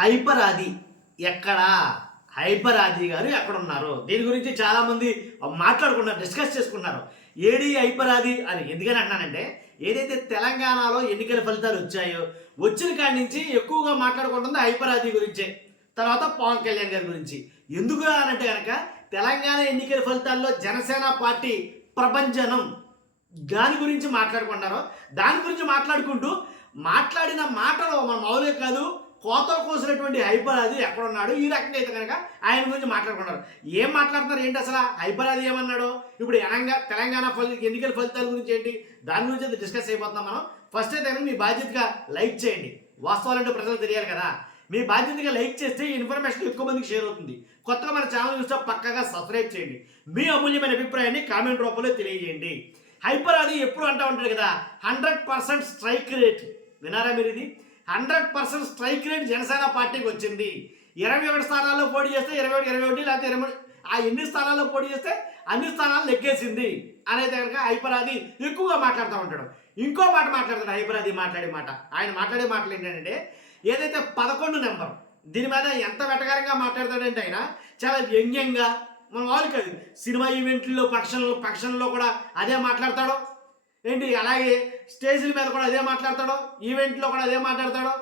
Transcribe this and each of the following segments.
Hyper ఆది ఎక్కడా? Hyper ఆది గారు ఎక్కడున్నారు? దీని గురించి చాలామంది మాట్లాడుకున్నారు, డిస్కస్ చేసుకున్నారు. ఏడి హైపర్ ఆది అని ఎందుకని అంటున్నానంటే, ఏదైతే తెలంగాణలో ఎన్నికల ఫలితాలు వచ్చాయో వచ్చిన కాడి నుంచి ఎక్కువగా మాట్లాడుకుంటుంది హైపర్ ఆది గురించే, తర్వాత పవన్ కళ్యాణ్ గారి గురించి. ఎందుకు అనంటే కనుక తెలంగాణ ఎన్నికల ఫలితాల్లో జనసేన పార్టీ ప్రభంజనం దాని గురించి మాట్లాడుకుంటారో, దాని గురించి మాట్లాడుకుంటూ మాట్లాడిన మాటలు మన మామూలుగా కాదు, కోతలు కోసినటువంటి హైపర్ ఆది ఎక్కడున్నాడు, ఈ రకంగా అయితే కనుక ఆయన గురించి మాట్లాడుకున్నారు. ఏం మాట్లాడుతున్నారు ఏంటి అసలు? హైపర్ ఆది ఏమన్నాడు? ఇప్పుడు తెలంగాణ ఎన్నికల ఫలితాల గురించి ఏంటి, దాని గురించి అయితే డిస్కస్ అయిపోతున్నాం మనం. ఫస్ట్ అయితే కనుక మీ బాధ్యతగా లైక్ చేయండి. వాస్తవాలంటే ప్రజలకు తెలియాలి కదా. మీ బాధ్యతగా లైక్ చేస్తే ఈ ఇన్ఫర్మేషన్ ఎక్కువ మందికి షేర్ అవుతుంది. కొత్తగా మన ఛానల్ చూస్తే పక్కగా సబ్స్క్రైబ్ చేయండి. మీ అమూల్యమైన అభిప్రాయాన్ని కామెంట్ రూపంలో తెలియజేయండి. హైపర్ ఆది ఎప్పుడు అంటూ ఉంటాడు కదా, 100% స్ట్రైక్ రేట్. వినారా మీరు? ఇది 100% స్ట్రైక్ రేట్ జనసేన పార్టీకి వచ్చింది. 21 స్థానాల్లో పోటీ చేస్తే 21 లేకపోతే 23 ఆ ఎన్ని స్థానాల్లో పోటీ చేస్తే అన్ని స్థానాలు లెక్కేసింది అనేది కనుక హైపర్ ఆది ఎక్కువగా మాట్లాడుతూ ఉంటాడు. ఇంకో మాట మాట్లాడతాడు హైపర్ ఆది. మాట్లాడే మాట, ఆయన మాట్లాడే మాటలు ఏంటంటే, ఏదైతే 11 నెంబర్ దీని మీద ఎంత వెటకారంగా మాట్లాడతాడంటే ఆయన చాలా వ్యంగ్యంగా, మన వాళ్ళు కాదు, సినిమా ఈవెంట్లో ఫంక్షన్లో కూడా అదే మాట్లాడతాడు ఏంటి, అలాగే స్టేజ్ల మీద కూడా అదే మాట్లాడతాడు, ఈవెంట్లో కూడా అదే మాట్లాడతాడు.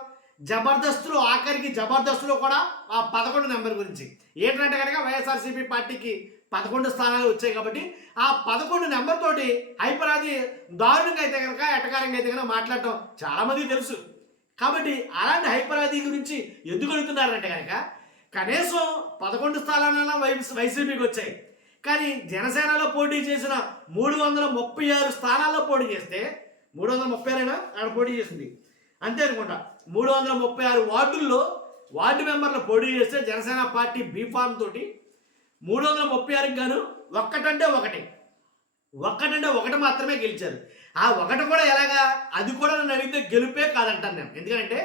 జబర్దస్త్లో, ఆఖరికి జబర్దస్త్లో కూడా ఆ 11 నెంబర్ గురించి ఏంటంటే కనుక వైఎస్ఆర్సీపీ పార్టీకి 11 స్థానాలు వచ్చాయి కాబట్టి ఆ 11 నెంబర్ తోటి హైపర్ ఆది దారుణంగా అయితే కనుక ఎటకారంగా అయితే కనుక మాట్లాడటం చాలామందికి తెలుసు. కాబట్టి అలాంటి హైపర్ ఆది గురించి ఎందుకు అడుగుతున్నారంటే కనుక, కనీసం 11 స్థానాలైనా వైసీపీకి వచ్చాయి. కానీ జనసేనలో పోటీ చేసిన 336 స్థానాల్లో పోటీ చేస్తే, 336 ఆడ పోటీ చేసింది అంతే అనుకుంటా, 336 వార్డుల్లో వార్డు మెంబర్లు పోటీ చేస్తే జనసేన పార్టీ బీఫామ్ తోటి 336కి గాను ఒక్కటంటే ఒకటి మాత్రమే గెలిచారు. ఆ ఒకటి కూడా ఎలాగా, అది కూడా నన్ను అడిగితే గెలుపే కాదంటాను నేను. ఎందుకంటే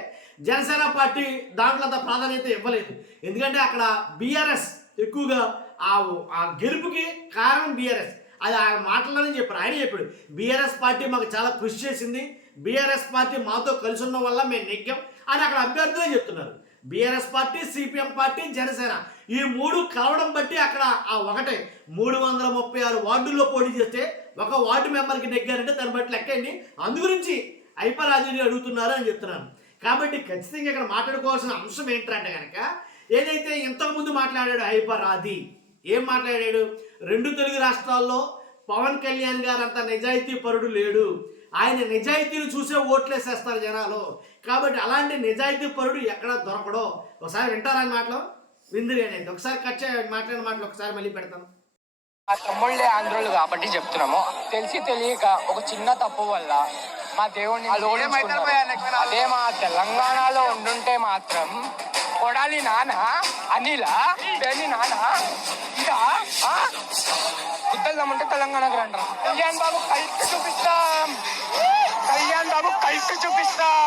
జనసేన పార్టీ దాంట్లో అంత ప్రాధాన్యత ఇవ్వలేదు. ఎందుకంటే అక్కడ బీఆర్ఎస్ ఎక్కువగా ఆ గెలుపుకి కారణం బీఆర్ఎస్. అది ఆయన మాటల్లోనే చెప్పారు. ఆయన చెప్పాడు, బీఆర్ఎస్ పార్టీ మాకు చాలా కృషి చేసింది, బీఆర్ఎస్ పార్టీ మాతో కలిసి ఉన్న వల్ల మేము నెగ్గాం అని అక్కడ అభ్యర్థులే చెప్తున్నారు. BRS party, CPM party, Janasena ఈ మూడు కలవడం బట్టి అక్కడ ఆ ఒకటే 336 వార్డుల్లో పోటీ చేస్తే ఒక వార్డు మెంబర్కి నెగ్గారంటే దాన్ని బట్టి లెక్కండి. అందు గురించి హైపర్ ఆదిని అడుగుతున్నారు అని చెప్తున్నాను. కాబట్టి ఖచ్చితంగా ఇక్కడ మాట్లాడుకోవాల్సిన అంశం ఏంటంటే కనుక, ఏదైతే ఇంతకుముందు మాట్లాడాడు హైపర్ ఆది, ఏం మాట్లాడాడు, 2 తెలుగు రాష్ట్రాల్లో పవన్ కళ్యాణ్ గారు అంత నిజాయితీ పరుడు లేడు, ఆయన నిజాయితీని చూసే ఓట్లేసేస్తారు జనాలు, కాబట్టి అలాంటి నిజాయితీ పరుడు ఎక్కడ దొరకడో. ఒకసారి వింటారా మాటలు? విందురు అనేది ఒకసారి కట్ మాట్లాడిన మాటలు ఒకసారి మళ్ళీ పెడతాను. మా తమ్ముళ్ళే ఆంధ్రులు కాబట్టి చెప్తున్నాము. తెలిసి తెలియక ఒక చిన్న తప్పు వల్ల మా దేవుడిని అదే మా తెలంగాణలో ఉండుంటే మాత్రం కొడాలి నాన్న అనిల పెళ్లి నాన్న ఇంకా గుద్దలు తెలంగాణకు రండి. కళ్యాణ్ బాబు కైట్ చూపిస్తాం, కళ్యాణ్ బాబు కైట్ చూపిస్తాం.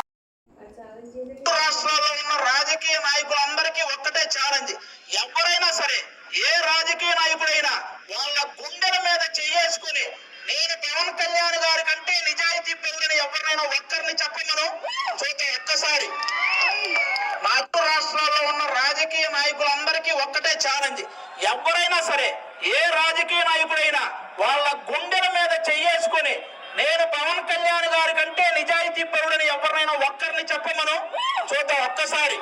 రాష్ట్రాల్లో ఉన్న రాజకీయ నాయకులందరికీ ఒక్కటే ఛాలెంజ్, ఎవరైనా సరే ఏ రాజకీయ నాయకుడైనా వాళ్ళ గుండెల మీద చేసుకుని నేను పవన్ కళ్యాణ్ గారి కంటే నిజాయితీ పెళ్ళని ఎవరినైనా ఒక్కరిని చెప్పమను చూద్దాం ఒక్కసారి. నాలుగు రాష్ట్రాల్లో ఉన్న రాజకీయ నాయకులందరికీ ఒక్కటే ఛాలెంజ్, ఎవరైనా సరే ఏ రాజకీయ నాయకుడైనా వాళ్ళ గుండెల మీద చేసుకుని నేను పవన్ కళ్యాణ్ గారి కంటే నిజాయితీ పరుడని ఎవరినైనా ఒక్కరిని చెప్పమను చూద్దాం ఒక్కసారి.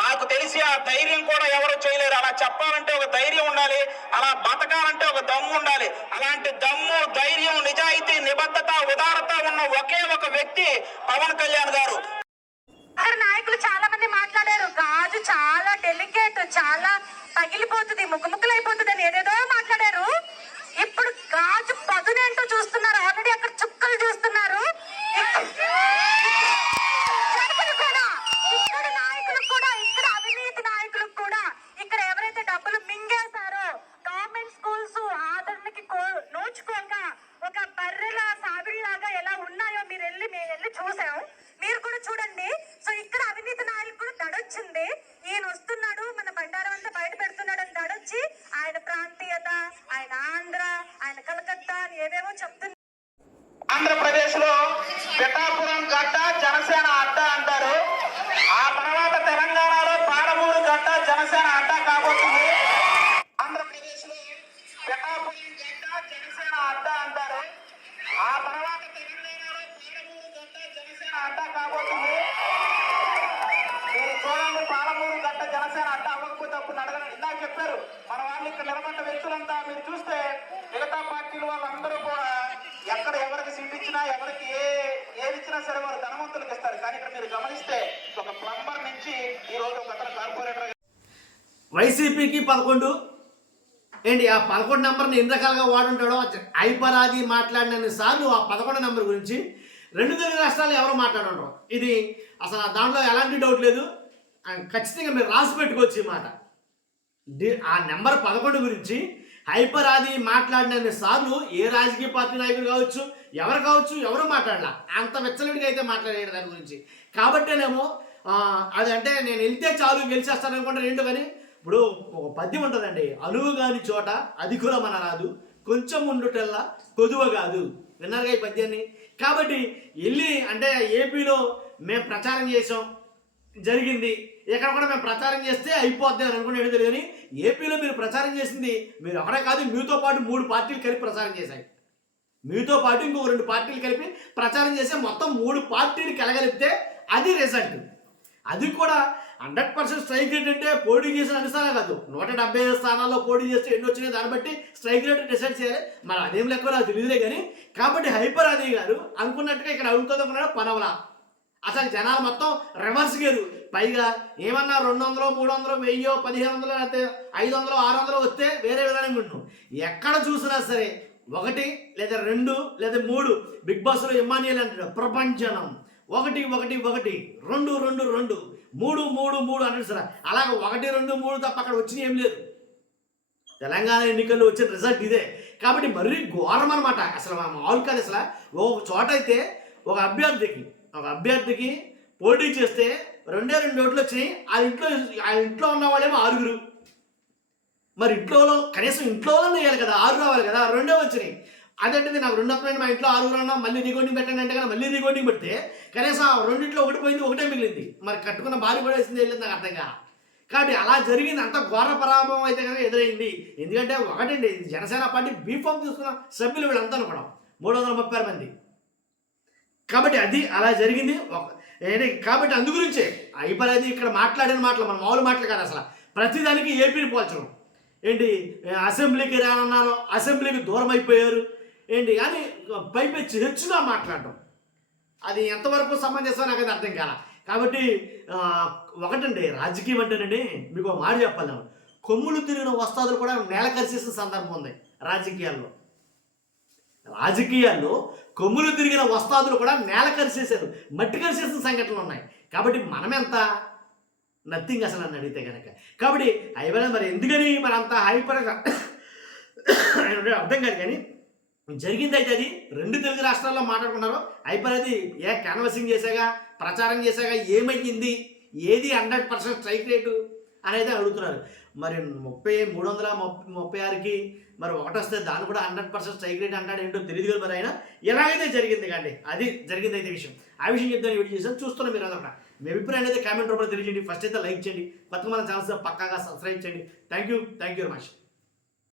నాకు తెలిసి ఆ ధైర్యం కూడా ఎవరు చేయలేరు. అలా చెప్పాలంటే ఒక ధైర్యం ఉండాలి, అలా బతకాలంటే ఒక దమ్ము ఉండాలి. అలాంటి దమ్ము, ధైర్యం, నిజాయితీ, నిబద్ధత, ఉదారత ఉన్న ఒకే ఒక వ్యక్తి పవన్ కళ్యాణ్ గారు. నాయకులు చాలా మంది మాట్లాడారు, గాజు చాలా డెలికేట్, చాలా పగిలిపోతుంది, ముక్కముక్కలైపోతుంది అని ఏదేదో మాట్లాడారు. ఇప్పుడు గాజు పదునేంటో చూస్తున్నారు, ఆల్రెడీ అక్కడ చుక్కలు చూస్తున్నారు. ఇక్కడ నాయకులు కూడా, ఇక్కడ అవినీతి నాయకులు కూడా, ఇక్కడ ఎవరైతే డబ్బులు మింగేశారో గవర్నమెంట్ స్కూల్స్ ఆదరణకి నోచుకోక ఒక బర్రెల సావిడిలాగా ఎలా ఉన్నాయో మేము వెళ్ళి చూసాం. మీరు కూడా చూడండి. సో ఇక్కడ అవినీతి నాయకులు కూడా దడొచ్చింది. ఈయన వస్తున్నాడు, మన బండారం అంతా బయట పెడుతున్నాడు అని దడొచ్చి ఆయన ప్రాంతీయత, ఆయన ఆంధ్ర, ఆయన కలకత్తా అని ఏవేవో చెప్తున్నారు. ఆంధ్రప్రదేశ్ లో పిఠాపురం గడ్డ జనసేన అడ్డ అంటారు. ఆ తర్వాత తెలంగాణ ఎక్కడ ఎవరికి సీట్ ఇచ్చినా ఎవరికి ఏది ఇచ్చినా సరే వారు ధనవంతులకు ఇస్తారు. కానీ ఇక్కడ మీరు గమనిస్తే ఒక ప్లంబర్ నుంచి ఈ రోజు ఒక అతను కార్పొరేటర్ వైసీపీకి 11 ఏంటి ఆ 11 నెంబర్ని ఎన్ని రకాలుగా వాడుంటాడో హైపరాది మాట్లాడినన్ని సార్లు ఆ 11 నెంబర్ గురించి 2 తెలుగు రాష్ట్రాలు ఎవరు మాట్లాడుంటారు. ఇది అసలు దాంట్లో ఎలాంటి డౌట్ లేదు. ఖచ్చితంగా మీరు రాసి పెట్టుకోవచ్చు ఈ మాట. ఆ నెంబర్ 11 గురించి హైపరాది మాట్లాడినన్ని సార్లు ఏ రాజకీయ పార్టీ నాయకుడు కావచ్చు ఎవరు మాట్లాడాల అంత వెచ్చలుడిగా అయితే మాట్లాడాడు దాని గురించి. కాబట్టేనేమో అది అంటే నేను వెళ్తే చాలు గెలిచేస్తాను అనుకుంటే రెండు. కానీ ఇప్పుడు ఒక పద్యం ఉంటుందండి, అనువు కాని చోట అధికులం అనరాదు, కొంచెం ఉండుటల్లా కొదువ కాదు. విన్నారుగా ఈ పద్యాన్ని. కాబట్టి వెళ్ళి అంటే ఏపీలో మేము ప్రచారం చేసాం జరిగింది, ఇక్కడ కూడా మేము ప్రచారం చేస్తే అయిపోద్ది అని అనుకునేది తెలియదు. కానీ ఏపీలో మీరు ప్రచారం చేసింది మీరు ఒకటే కాదు, మీతో పాటు 3 పార్టీలు కలిపి ప్రచారం చేశాయి. మీతో పాటు ఇంకో 2 పార్టీలు కలిపి ప్రచారం చేస్తే మొత్తం 3 పార్టీలు కలగలిపితే అది రిజల్ట్. అది కూడా 100% స్ట్రైక్ రేట్ అంటే పోటీ చేసిన అనుసారం కాదు, 175 స్థానాల్లో పోటీ చేస్తే ఎన్ని వచ్చినాయి దాన్ని బట్టి స్ట్రైక్ రేట్ డిసైడ్ చేయాలి. మరి అదేం లెక్క నాకు తెలియదులే. కానీ కాబట్టి హైపరాది గారు అనుకున్నట్టుగా ఇక్కడ అడుగుతుందనుకున్నాడు పనవలా. అసలు జనాలు మొత్తం రివర్స్ గేరు. పైగా ఏమన్నా 200, 300, 1000, 1500 లేకపోతే 500, 600 వస్తే వేరే విధానంగా ఉంటాం. ఎక్కడ చూసినా సరే 1 లేదా 2 లేదా 3 బిగ్ బాస్లో ఇమ్మానియల్ అంటాడు ప్రపంచనం 1 1 1 2 2 2 3 3 3 అంటాడు సార్. అలాగే 1 2 3 తప్ప అక్కడ వచ్చిన ఏం లేదు. తెలంగాణ ఎన్నికల్లో వచ్చిన రిజల్ట్ ఇదే. కాబట్టి మరీ ఘోరం అనమాట. అసలు మామూలు కాదు. అసలు ఒక చోట అయితే ఒక అభ్యర్థికి పోటీ చేస్తే 2 ఓట్లు వచ్చినాయి. ఆ ఇంట్లో ఉన్న వాళ్ళేమో 6. మరి కనీసం ఇంట్లో వేయాలి కదా, 6 రావాలి కదా, 2 వచ్చినాయి. అదేంటిది నాకు 2 అప్పుడు మా ఇంట్లో 6 ఉన్నాం, మళ్ళీ రీకౌంటింగ్ పెట్టండి అంటే కదా, మళ్ళీ రీకౌంటింగ్ పెడితే కనీసం 2 ఒకటి పోయింది, 1 మిగిలింది. మరి కట్టుకున్న భార్య కూడా వేసింది వెళ్ళింది నాకు అర్థం కాదు. కాబట్టి అలా జరిగింది. అంత ఘోర పరాభవం అయితే కనుక ఎదురైంది. ఎందుకంటే ఒకటండి, జనసేన పార్టీ బీఫామ్ తీసుకున్న సభ్యులు వీళ్ళంతా అనుకోవడం 336 మంది. కాబట్టి అది అలా జరిగింది. కాబట్టి అందు గురించే హైపరాది ఇక్కడ మాట్లాడిన మాటలు మన మామూలు మాటలు కాదు. అసలు ప్రతిదానికి ఏపీని పోల్చడం ఏంటి, అసెంబ్లీకి రానన్నారు, అసెంబ్లీకి దూరం అయిపోయారు ఏంటి అని పైపెచ్చి హెచ్చుగా మాట్లాడటం అది ఎంతవరకు సమంజసం నాకు అది అర్థం కాల. కాబట్టి ఒకటండి, రాజకీయం అంటేనండి మీకు మాట చెప్పాలి, కొమ్ములు తిరిగిన వస్తాదులు కూడా నేల కరిసేసిన సందర్భం ఉంది రాజకీయాల్లో. కొమ్ములు తిరిగిన వస్తాదులు కూడా నేల కరిసేసారు, మట్టి కరిసేసిన సంఘటనలు ఉన్నాయి. కాబట్టి మనమెంత నథింగ్ అసలు అని అడిగితే కనుక. కాబట్టి హైపరాది మరి ఎందుకని మరి అంత హైపర్గా అర్థం కాదు. కానీ జరిగింది అయితే అది 2 తెలుగు రాష్ట్రాల్లో మాట్లాడుకున్నారు. హైపరాది క్యాన్వసింగ్ చేశాగా, ప్రచారం చేశాగా, ఏమయ్యింది, ఏది 100% స్ట్రైక్ రేటు అనేది అడుగుతున్నారు. మరి 336కి మరి 1 వస్తే దాన్ని కూడా 100% స్ట్రైక్ రేట్ అంటాడు ఏంటో తెలియదు కదా. మరి అయినా ఎలాగైతే జరిగింది కానీ అది జరిగింది అయితే విషయం. ఆ విషయం చెప్తాను, వీడియో చేశాను, చూస్తున్నాం. మీరు అదొక మీ అభిప్రాయం అయితే కామెంట్ రూపంలో తెలియజేయండి. ఫస్ట్ అయితే లైక్ చేయండి, కొత్తగా మన ఛానల్స్ పక్కాగా సబ్స్క్రైబ్ చేయండి. Thank you very much.